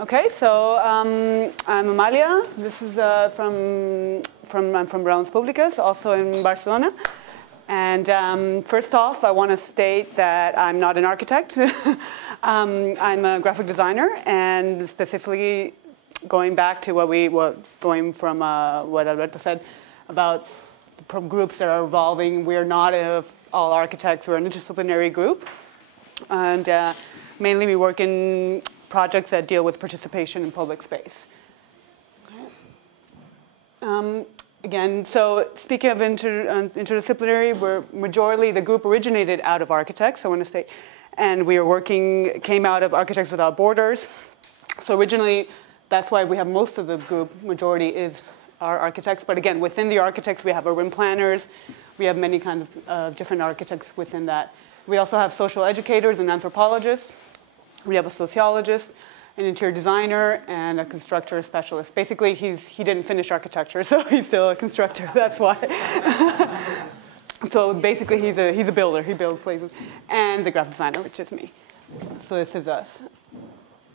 Okay, so I'm Amalia. This is I'm from Raons Públiques, also in Barcelona. And first off, I want to state that I'm not an architect. I'm a graphic designer, and specifically going back to going from what Alberto said about the groups that are evolving. We're not all architects. We're an interdisciplinary group, and mainly we work in projects that deal with participation in public space. Okay. Again, so speaking of interdisciplinary, the group originated out of architects, I want to say, and came out of Architects Without Borders. So originally, that's why we have most of the group, majority are architects, but again, within the architects, we have urban planners, we have many kinds of different architects within that. We also have social educators and anthropologists. We have a sociologist, an interior designer, and a constructor specialist. Basically, he didn't finish architecture, so he's still a constructor. That's why. So basically, he's a builder. He builds places, and the graphic designer, which is me. So this is us.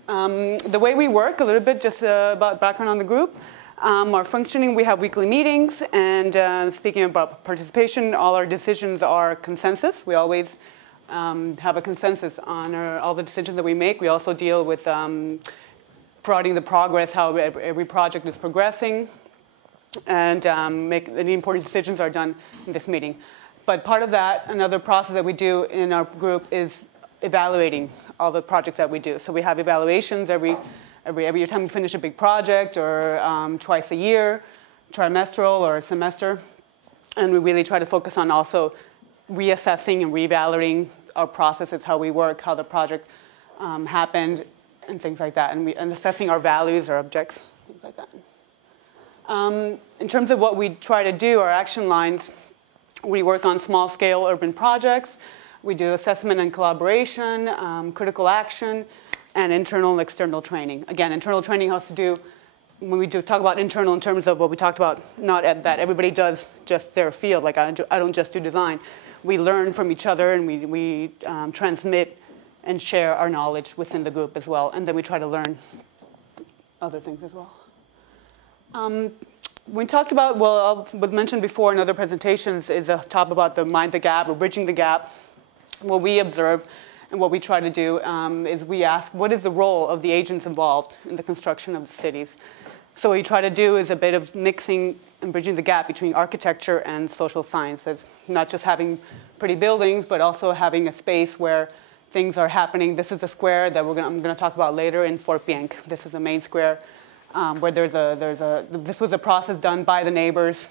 The way we work, a little bit just about background on the group. Our functioning, we have weekly meetings, and speaking about participation, all our decisions are consensus. We always have a consensus on all the decisions that we make. We also deal with prodding the progress, how every project is progressing, and any important decisions are done in this meeting. But part of that, another process that we do in our group is evaluating all the projects that we do. So we have evaluations every time we finish a big project, or twice a year, trimestral or semester, and we really try to focus on also reassessing and reevaluating our processes, how we work, how the project happened, and things like that, and assessing our values, our objects, things like that. In terms of what we try to do, our action lines, we work on small-scale urban projects. We do assessment and collaboration, critical action, and internal and external training. Again, internal training has to do, when we talk about internal in terms of what we talked about, not that everybody does just their field, like I don't just do design. We learn from each other, and we transmit and share our knowledge within the group as well, and then we try to learn other things as well. We talked about, was mentioned before in other presentations, is a talk about the mind the gap, or bridging the gap. What we observe and what we try to do is we ask, what is the role of the agents involved in the construction of the cities? So what we try to do is a bit of mixing and bridging the gap between architecture and social sciences, not just having pretty buildings, but also having a space where things are happening. This is a square that I'm going to talk about later in Fort Bienc. This is the main square where this was a process done by the neighbors,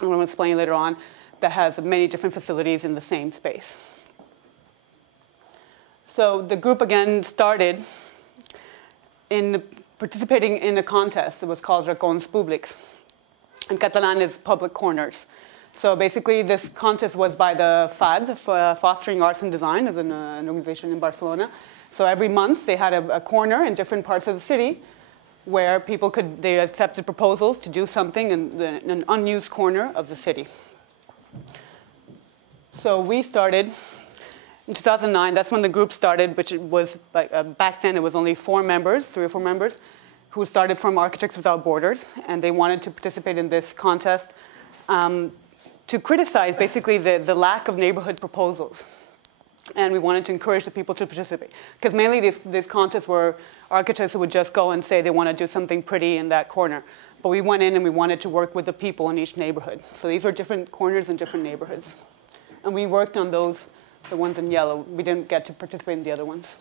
I'm going to explain later on, that has many different facilities in the same space. So the group, again, started participating in a contest that was called Raons Públiques. In Catalan, is public corners. So basically, this contest was by the FAD, Fostering Arts and Design, as an organization in Barcelona. So every month, they had a corner in different parts of the city where they accepted proposals to do something in an unused corner of the city. So we started in 2009. That's when the group started, which was, back then, it was only 3 or 4 members, who started from Architects Without Borders, and they wanted to participate in this contest to criticize, basically, the lack of neighborhood proposals. And we wanted to encourage the people to participate. Because mainly these contests were architects who would just go and say they want to do something pretty in that corner. But we went in and we wanted to work with the people in each neighborhood. So these were different corners in different neighborhoods. And we worked on those, the ones in yellow. We didn't get to participate in the other ones.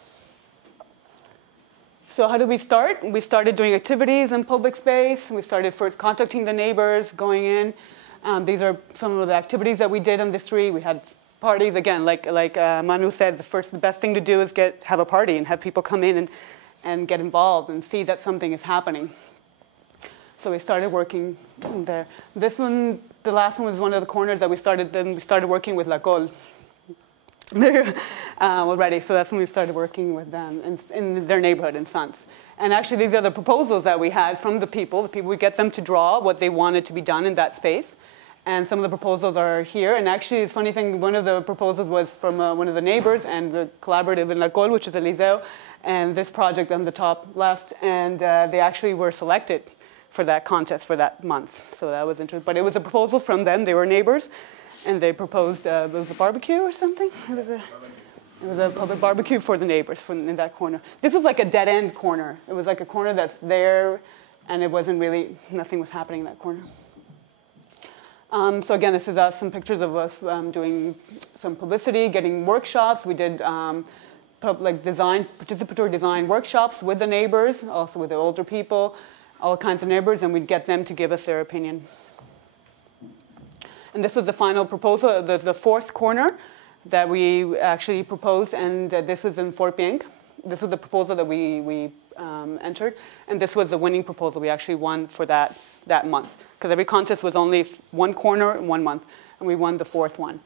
So how did we start? We started doing activities in public space. We started first contacting the neighbors, going in. These are some of the activities that we did on the street. We had parties, again, like Manu said, the best thing to do is have a party and have people come in and get involved and see that something is happening. So we started working there. This one, the last one, was one of the corners that we started. Then we started working with La Colle already. So that's when we started working with them in their neighborhood in Sants. And actually, these are the proposals that we had from the people. We get them to draw what they wanted to be done in that space. And some of the proposals are here. And actually, it's a funny thing, one of the proposals was from one of the neighbors and the collaborative in La Colle, which is a liceo. and this project on the top left, and they actually were selected for that contest for that month. So that was interesting. But it was a proposal from them. They were neighbors, and they proposed, it was a barbecue or something? It was a public barbecue for the neighbors in that corner. This was like a dead-end corner. It was like a corner that's there, and it wasn't really, nothing was happening in that corner. So again, this is some pictures of us doing some publicity, getting workshops. We did participatory design workshops with the neighbors, also with the older people, all kinds of neighbors, and we'd get them to give us their opinion. And this was the final proposal, the fourth corner that we actually proposed, and this was in Fort Bianc. This was the proposal that we entered, and this was the winning proposal. We actually won for that month, because every contest was only one corner in 1 month, and we won the fourth one.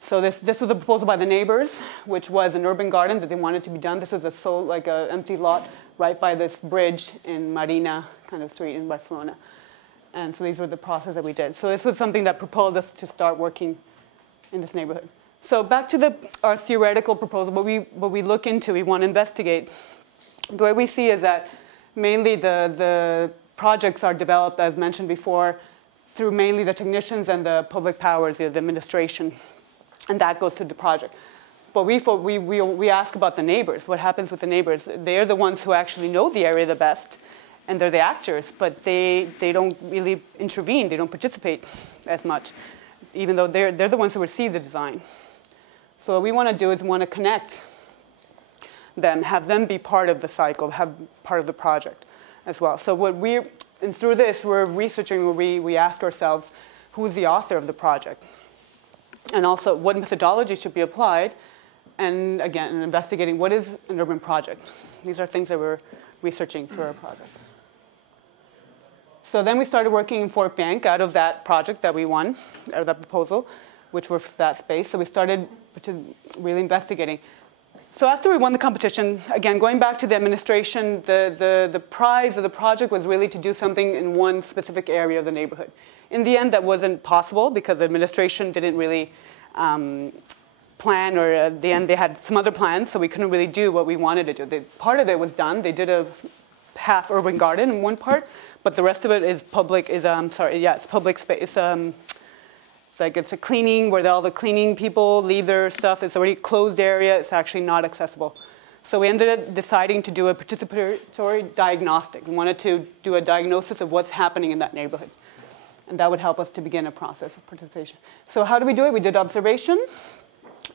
So this was a proposal by the neighbors, which was an urban garden that they wanted to be done. This was like an empty lot right by this bridge in Marina kind of street in Barcelona. And so these were the process that we did. So this was something that propelled us to start working in this neighborhood. So back to our theoretical proposal, what we look into, we want to investigate. The way we see is that mainly the projects are developed, as mentioned before, through mainly the technicians and the public powers, the administration, and that goes through the project. But we ask about the neighbors. What happens with the neighbors? They're the ones who actually know the area the best, and they're the actors, but they don't really intervene. They don't participate as much, even though they're the ones who would see the design. So what we want to do is we want to connect them, have them be part of the cycle, have part of the project as well. So and through this, we're researching where we ask ourselves, who's the author of the project? And also, what methodology should be applied? And again, investigating what is an urban project. These are things that we're researching through our project. So then we started working in Fort Bianc out of that project that we won, or that proposal, which was that space. So we started really investigating. So after we won the competition, again, going back to the administration, the prize of the project was really to do something in one specific area of the neighborhood. In the end, that wasn't possible because the administration didn't really plan, or at the end they had some other plans, so we couldn't really do what we wanted to do. Part of it was done. They did a half urban garden in one part, but the rest of it is public, it's public space. It's a cleaning where all the cleaning people leave their stuff. It's already a closed area. It's actually not accessible. So we ended up deciding to do a participatory diagnostic. We wanted to do a diagnosis of what's happening in that neighborhood. And that would help us to begin a process of participation. So how do we do it? We did observation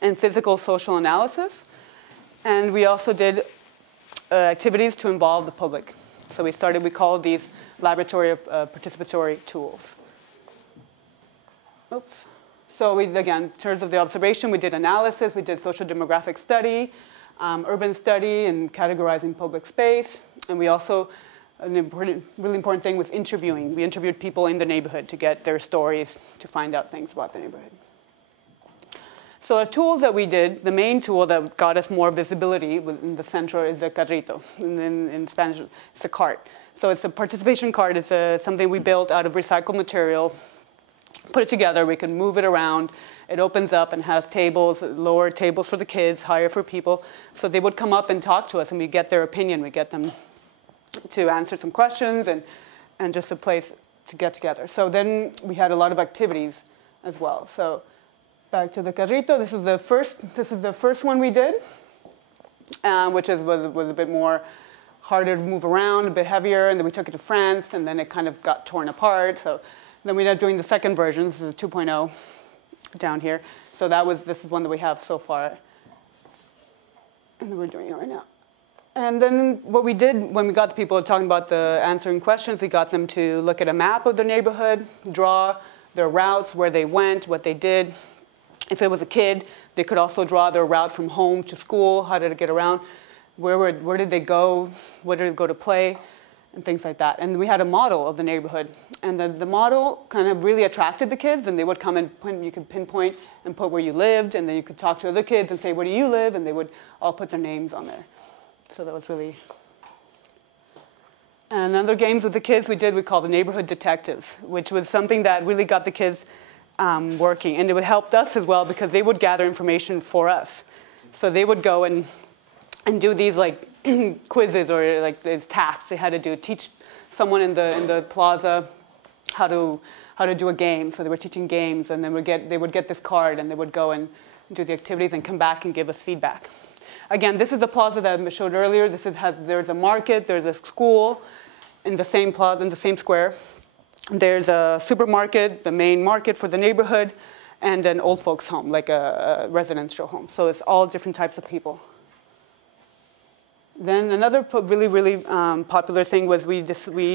and physical social analysis. And we also did activities to involve the public. So we call these laboratory participatory tools. Oops. So again, in terms of the observation, we did analysis, we did social demographic study, urban study, and categorizing public space. And we also, really important thing was interviewing. We interviewed people in the neighborhood to get their stories, to find out things about the neighborhood. So the tools that we did, the main tool that got us more visibility in the center is the carrito. In Spanish, it's a cart. So it's a participation cart. It's something we built out of recycled material. Put it together, we can move it around. It opens up and has tables, lower tables for the kids, higher for people. So they would come up and talk to us, and we get their opinion. We get them to answer some questions and just a place to get together. So then we had a lot of activities as well. So back to the carrito, this is the first one we did, which was a bit more harder to move around, a bit heavier, and then we took it to France, and then it kind of got torn apart. So then we ended up doing the second version. This is a 2.0 down here. So this is one that we have so far. And then we're doing it right now. And then what we did when we got the people talking about the answering questions, we got them to look at a map of the neighborhood, draw their routes, where they went, what they did. If it was a kid, they could also draw their route from home to school, how did it get around, where did they go, where did they go to play, and things like that. And we had a model of the neighborhood. And the model kind of really attracted the kids, and they would come and you could pinpoint and put where you lived, and then you could talk to other kids and say, where do you live? And they would all put their names on there. So that was really... And other games with the kids we called the neighborhood detectives, which was something that really got the kids working. And it would help us as well because they would gather information for us. So they would go and and do these like quizzes or like these tasks they had to do. Teach someone in the plaza how to do a game. So they were teaching games, and then they would get this card, and they would go and do the activities and come back and give us feedback. Again, this is the plaza that I showed earlier. There's a market, there's a school in the same plaza, in the same square. There's a supermarket, the main market for the neighborhood, and an old folks home, like a residential home. So it's all different types of people. Then another really popular thing was we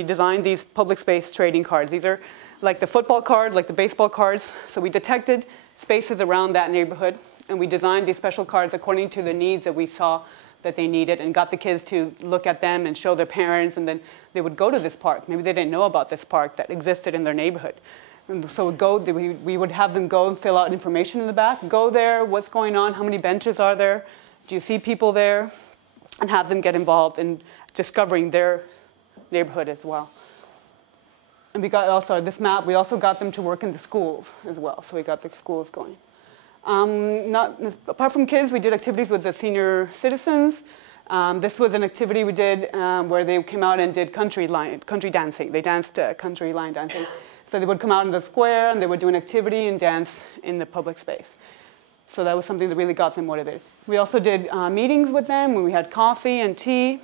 designed these public space trading cards. These are like the football cards, like the baseball cards. So we detected spaces around that neighborhood, and we designed these special cards according to the needs that we saw that they needed, and got the kids to look at them and show their parents, and then they would go to this park. Maybe they didn't know about this park that existed in their neighborhood. And so we would have them go and fill out information in the back. Go there, what's going on, how many benches are there, do you see people there? And have them get involved in discovering their neighborhood as well. And we got also this map, we also got them to work in the schools as well. So we got the schools going. Apart from kids, we did activities with the senior citizens. This was an activity we did where they came out and did country dancing. They danced country line dancing. So they would come out in the square, and they would do an activity and dance in the public space. So that was something that really got them motivated. We also did meetings with them when we had coffee and tea,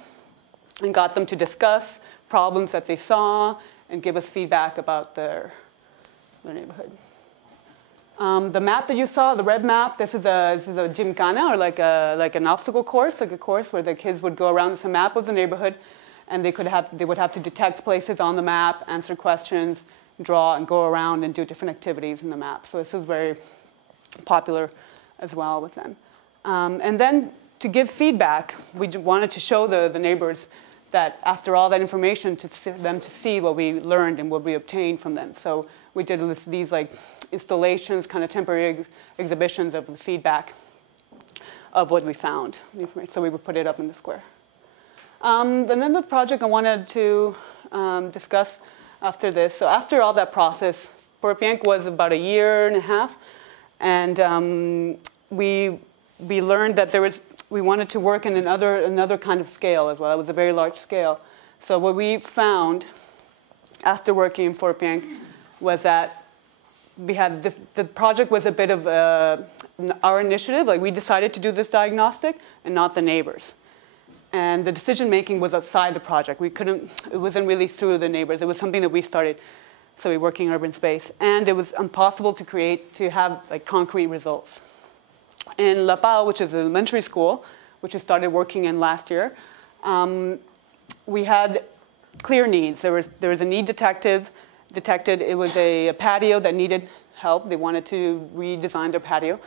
and got them to discuss problems that they saw and give us feedback about their neighborhood. The map that you saw, the red map, this is a gymkhana, or like an obstacle course, like a course where the kids would go around. It's a map of the neighborhood, and they would have to detect places on the map, answer questions, draw, and go around and do different activities in the map. So this is very popular as well with them. And then to give feedback, we wanted to show the neighbors that after all that information, them to see what we learned and what we obtained from them. So we did these like installations, kind of temporary exhibitions of the feedback of what we found. So we would put it up in the square. And then the project I wanted to discuss after this. So after all that process, Públiques was about 1.5 years. And we learned that we wanted to work in another kind of scale as well. It was a very large scale. So what we found after working in Públiques was that the project was a bit of our initiative. Like we decided to do this diagnostic and not the neighbors. And the decision making was outside the project. It wasn't really through the neighbors. It was something that we started. So we work in urban space. And it was impossible to have like concrete results. In La Pau, which is an elementary school, which we started working in last year, we had clear needs. There was a need detected. It was a patio that needed help. They wanted to redesign their patio.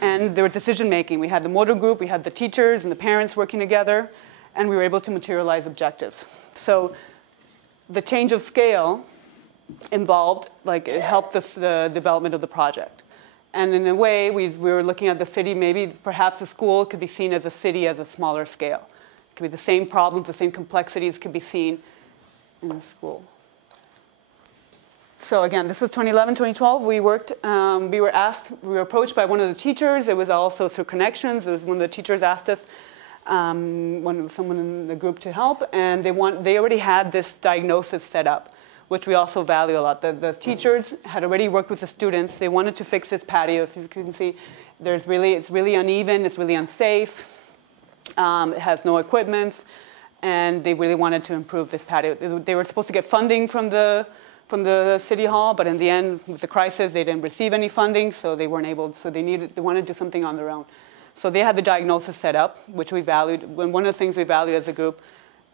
And there was decision making. We had the motor group, we had the teachers and the parents working together, and we were able to materialize objectives. So the change of scale involved, like it helped the development of the project. And in a way, we were looking at the city, maybe perhaps the school could be seen as a city as a smaller scale. It could be the same problems, the same complexities could be seen in the school. So again, this was 2011, 2012. We were approached by one of the teachers. It was also through connections. It was one of the teachers asked us, someone in the group to help, and they already had this diagnosis set up, which we also value a lot. The teachers had already worked with the students. They wanted to fix this patio. If you can see, it's really uneven. It's really unsafe. It has no equipment, and they really wanted to improve this patio. They were supposed to get funding from the city hall, but in the end, with the crisis, they didn't receive any funding, so they weren't able. So they wanted to do something on their own. So they had the diagnosis set up, which we valued. And one of the things we value as a group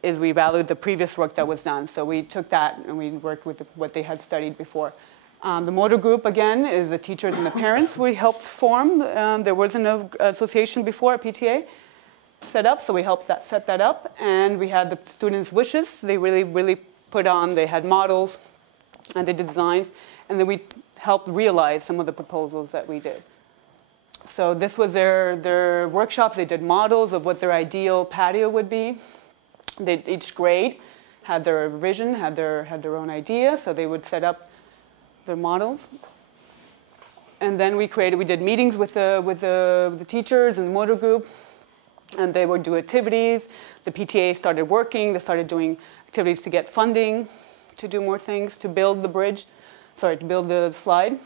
is we valued the previous work that was done. So we took that and we worked with what they had studied before. The motor group, again, is the teachers and the parents we helped form. There wasn't an association before, a PTA set up, so we helped set that up. And we had the students' wishes. They really put on, they had models and they did designs. And then we helped realize some of the proposals that we did. So this was their workshops. They did models of what their ideal patio would be. Each grade had their vision, had their own idea, so they would set up their models. And then we did meetings with the teachers and the motor group, And they would do activities. The PTA started working. They started doing activities to get funding, to do more things, to build the bridge, to build the slide.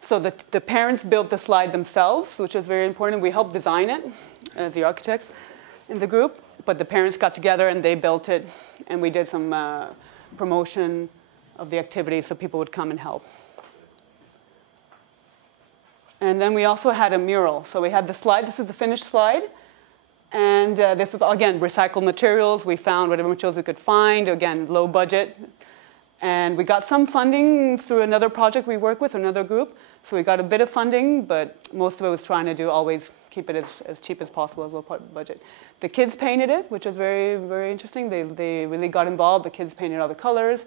So the parents built the slide themselves, which was very important. We helped design it, the architects in the group. But the parents got together and they built it. And we did some promotion of the activity so people would come and help. And then we also had a mural. So we had the slide. This is the finished slide. And this is, again, recycled materials. We found whatever materials we could find. Again, low budget. And we got some funding through another project we work with, another group. So we got a bit of funding, but most of it was trying to do always keep it as cheap as possible, as low budget. The kids painted it, which was very, very interesting. They really got involved. The kids painted all the colors.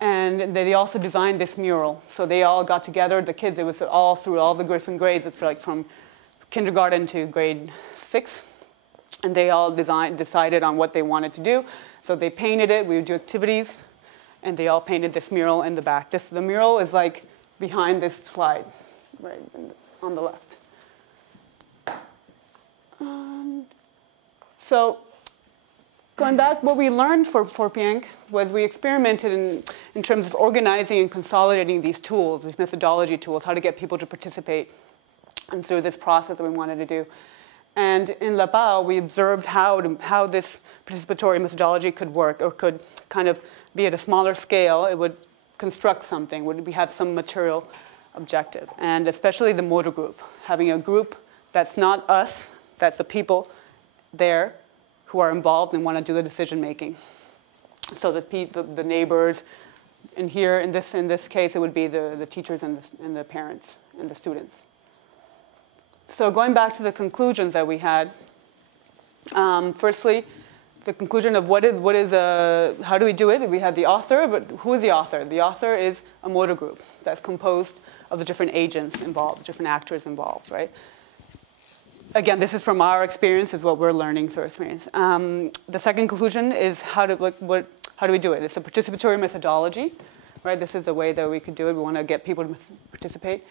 And they also designed this mural. So they all got together, the kids, it was all through all the different grades. It's like from kindergarten to grade 6. And they all decided on what they wanted to do. So they painted it, we would do activities, and they all painted this mural in the back. The mural is like behind this slide, right on the left. So going back, what we learned for Pienk was we experimented in terms of organizing and consolidating these tools, these methodology tools, how to get people to participate and through this process that we wanted to do. And in La Pau, we observed how this participatory methodology could work, or could kind of be at a smaller scale. It would construct something, we have some material objective. And especially the motor group, having a group that's not us, that's the people there who are involved and want to do the decision making. So the neighbors, and here in this case, it would be the teachers and the parents and the students. So going back to the conclusions that we had, firstly, the conclusion of how do we do it? We had the author, but who is the author? The author is a motor group that's composed of the different agents involved, different actors involved, right? Again, this is from our experience, is what we're learning through experience. The second conclusion is how do we do it? It's a participatory methodology, right? This is the way that we could do it. We want to get people to participate.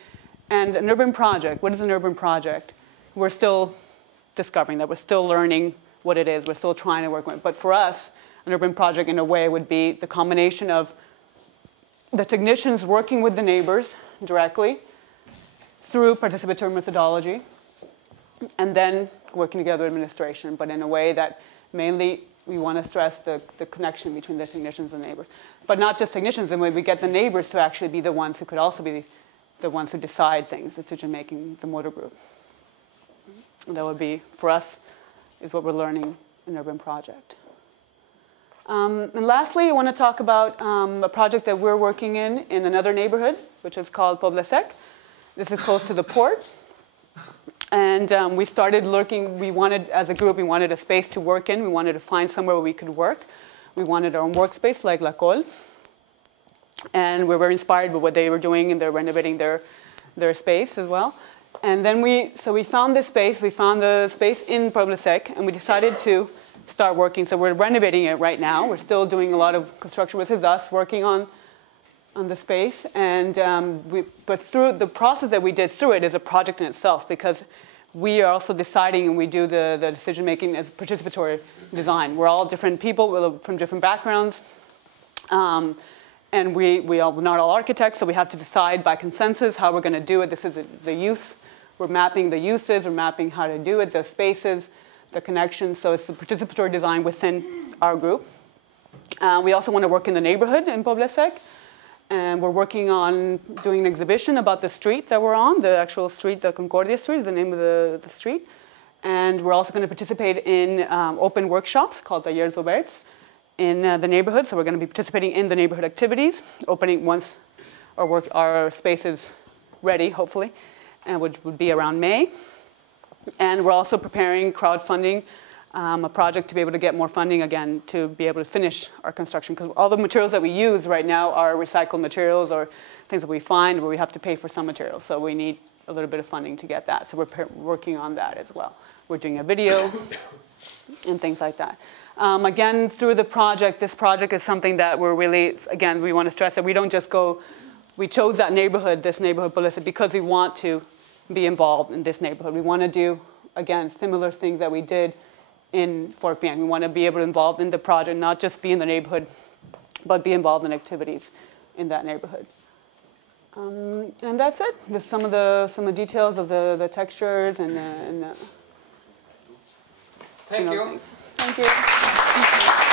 And an urban project, what is an urban project? We're still discovering that. We're still learning what it is. We're still trying to work with it. But for us, an urban project in a way would be the combination of the technicians working with the neighbors directly through participatory methodology, and then working together with administration, but in a way that mainly we want to stress the connection between the technicians and the neighbors. But not just technicians, and when we get the neighbors to actually be the ones who could also be the ones who decide things, decision-making, the motor group. And that would be, for us, is what we're learning in Urban Project. And lastly, I want to talk about a project that we're working in another neighborhood, which is called Públiques. This is close to the port. And we started looking, as a group, we wanted a space to work in. We wanted to find somewhere where we could work. We wanted our own workspace, like La Colle. And we were inspired by what they were doing, and they're renovating their space as well. And then we found this space. We found the space in Públiques, and we decided to start working. So we're renovating it right now. We're still doing a lot of construction. This is us working on the space. And but through the process that we did through it is a project in itself, because we are also deciding, and we do the decision-making as participatory design. We're all different people from different backgrounds. And we're not all architects, so we have to decide by consensus how we're going to do it. This is the use. We're mapping the uses. We're mapping how to do it, the spaces, the connections. So it's the participatory design within our group. We also want to work in the neighborhood in Públiques. And we're working on doing an exhibition about the street that we're on, the actual street, the Concordia Street is the name of the street. And we're also going to participate in open workshops called Talleres Oberts in the neighborhood. So we're going to be participating in the neighborhood activities, opening once our space is ready, hopefully, and which would be around May. And we're also preparing crowdfunding, a project to be able to get more funding again, to be able to finish our construction. Because all the materials that we use right now are recycled materials or things that we find where we have to pay for some materials. So we need a little bit of funding to get that. So we're working on that as well. We're doing a video and things like that. Again, through the project, this project is something that we're really, again, we want to stress that we don't just go, we chose that neighborhood, this neighborhood Públiques, because we want to be involved in this neighborhood. We want to do again, similar things that we did in 4PM. We want to be able to involve in the project, not just be in the neighborhood, but be involved in activities in that neighborhood. And that's it. There's some of the details of the textures and Thank you. Thank you.